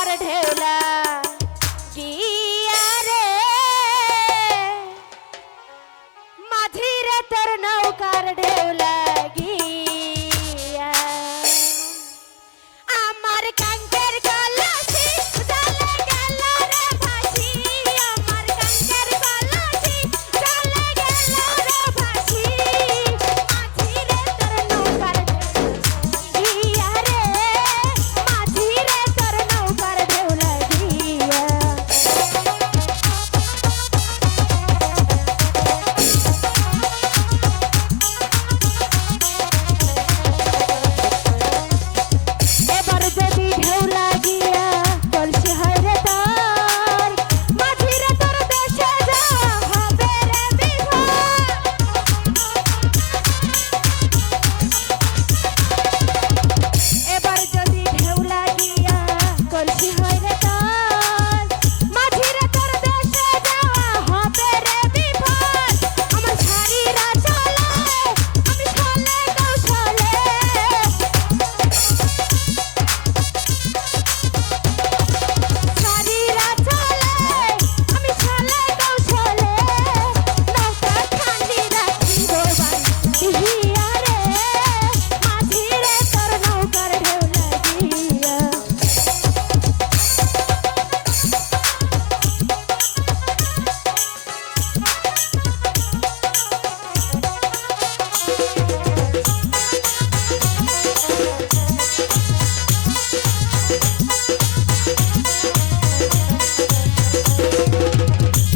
নৌকার ঢেউলা গিয়া রে মাঝি রে তোর নৌকার ঢেউলা গিয়া আমার কাঙ্কের গলাছি চলে গেল রে ভাসি আমার কাঙ্কের গলাছি চলে গেল রে ভাসি মাঝি রে তোর নৌকার গিয়া রে মাঝি রে তোর নৌকার ঢেউলা গিয়া এবার যদি ঢেউ লাগিয়া কলসি হয় রে তার মাঝি রে তোর দেশে যাওয়া হবে রে বিভোর এবার যদি ঢেউ লাগিয়া কলসি হয় রে তার মাঝি রে তোর দেশে যাওয়া হবে রে বিভোর আমার শাড়িরা চলে আমি ছলে কৌশলে শাড়িরা চলে আমি ছলে কৌশলে নৌকা ঠান্ডি রাখি গোবান দিহিয়া রে মাঝি রে তোর নৌকার ঢেউ লাগিয়া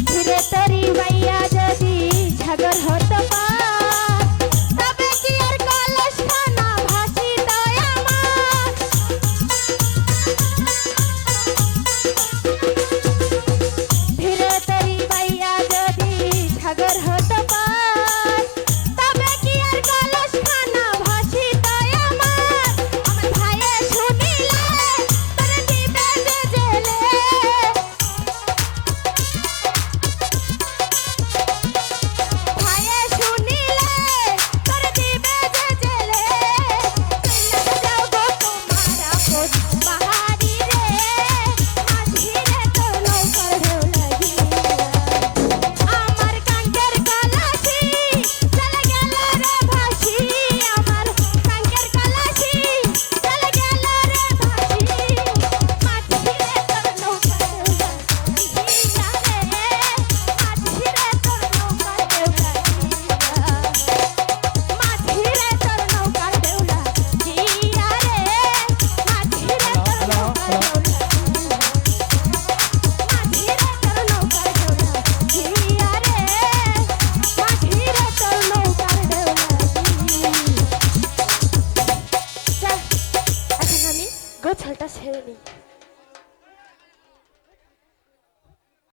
ধীরে তরি বাইয়া যদি সাগর হতো পার তবে কি আর কলস খানা ভাসিত আমার ধীরে তরি বাইয়া যদি সাগর হতো পার তবে কি আর কলস খানা ভাসিত আমার আমার ভাইয়ে শুনিলে তোরে দিবে যে জেলে ভাইয়ে শুনিলে তোর দিবে যে জেলে চইলা যাও গো তোমার আপন বাহারি রে মাঝি রে তোর নৌকার ঢেউ লাগিয়া আমার কাঙ্কের গলাছি চলে গেল রে ভাসি আমার কাঙ্কের গলাছি চলে গেল রে ভাসি মাঝি রে তোর নৌকার ঢেউ লাগিয়া রে মাঝি রে তোর নৌকার ঢেউ লাগিয়া মাঝি রে তোর নৌকার ঢেউ লাগিয়া রে মাঝি রে তোর নৌকার ঢেউ লাগিয়া মাঝি রে তোর নৌকার ঢেউ লাগিয়া রে মাঝি রে তোর নৌকার ঢেউ লাগিয়া চল এখন আমি গোছলটা ছেড়ে নিই